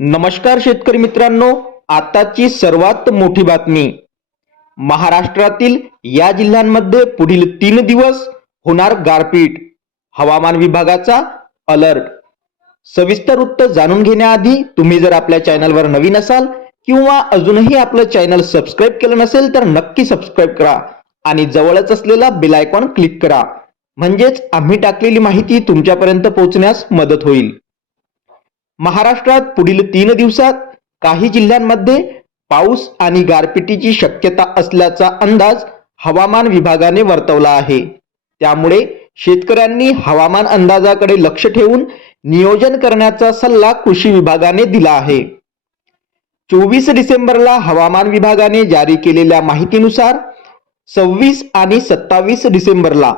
नमस्कार शेतकरी मित्रांनो आताची सर्वात मोठी बातमी. महाराष्ट्रातील या जिल्ह्यांमध्ये पुढील तीन दिवस होणार गारपीट. हवामान विभागाचा अलर्ट. सविस्तर वृत्त जाणून घेण्याआधी तुम्ही जर आपल्या चॅनलवर नवीन असाल किंवा अजूनही आपलं चॅनल सबस्क्राईब केलं नसेल तर नक्की सबस्क्राईब करा आणि जवळच असलेला बेल आयकॉन क्लिक करा. म्हणजेच आम्ही टाकलेली माहिती तुमच्यापर्यंत पोहोचण्यास मदत होईल. महाराष्ट्रात पुढील तीन दिवसात काही जिल्ह्यांमध्ये पाऊस आणि गारपिटीची शक्यता असल्याचा अंदाज हवामान विभागाने वर्तवला आहे. त्यामुळे शेतकऱ्यांनी हवामान अंदाजाकडे लक्ष ठेवून नियोजन करण्याचा सल्ला कृषी विभागाने दिला आहे. चोवीस डिसेंबरला हवामान विभागाने जारी केलेल्या माहितीनुसार सव्वीस आणि सत्तावीस डिसेंबरला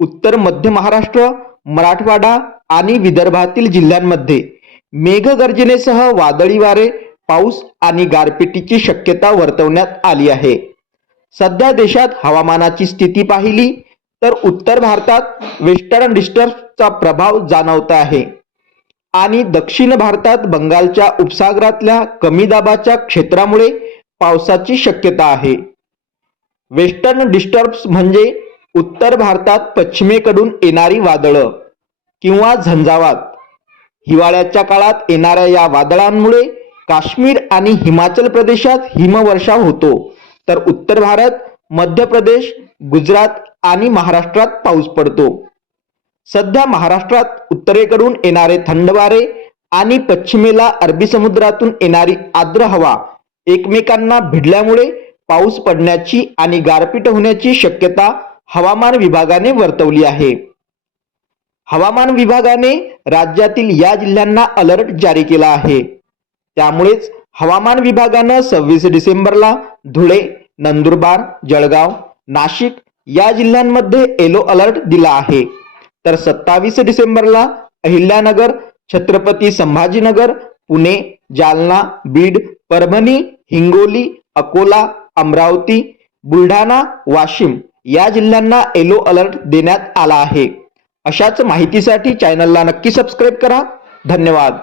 उत्तर मध्य महाराष्ट्र मराठवाडा आणि विदर्भातील जिल्ह्यांमध्ये मेघगर्जनेसह वादळी वारे पाऊस आणि गारपिटीची शक्यता वर्तवण्यात आली आहे. सध्या देशात हवामानाची स्थिती पाहिली तर उत्तर भारतात वेस्टर्न डिस्टर्बचा प्रभाव जाणवत आहे. आणि दक्षिण भारतात बंगालच्या उपसागरातल्या कमी दाबाच्या क्षेत्रामुळे पावसाची शक्यता आहे. वेस्टर्न डिस्टर्ब्स म्हणजे उत्तर भारतात पश्चिमेकडून येणारी वादळं किंवा झंझावात. हिवाळ्याच्या काळात येणाऱ्या या वादळांमुळे काश्मीर आणि हिमाचल प्रदेशात हिमवर्षा होतो. तर उत्तर भारत मध्य प्रदेश गुजरात आणि महाराष्ट्रात पाऊस पडतो. सध्या महाराष्ट्रात उत्तरेकडून येणारे थंड वारे आणि पश्चिमेला अरबी समुद्रातून येणारी आर्द्र हवा एकमेकांना भिडल्यामुळे पाऊस पडण्याची आणि गारपीट होण्याची शक्यता हवामान विभागाने वर्तवली आहे. हवामान विभागाने राज्यातील या जिल्ह्यांना अलर्ट जारी केला आहे. त्यामुळेच हवामान विभागानं सव्वीस डिसेंबरला धुळे नंदुरबार जळगाव नाशिक या जिल्ह्यांमध्ये येलो अलर्ट दिला आहे. तर सत्तावीस डिसेंबरला अहिल्यानगर छत्रपती संभाजीनगर पुणे जालना बीड परभणी हिंगोली अकोला अमरावती बुलढाणा वाशिम या जिल्ह्यांना येलो अलर्ट देण्यात आला आहे. अशाच माहितीसाठी चॅनलला नक्की सबस्क्राईब करा. धन्यवाद.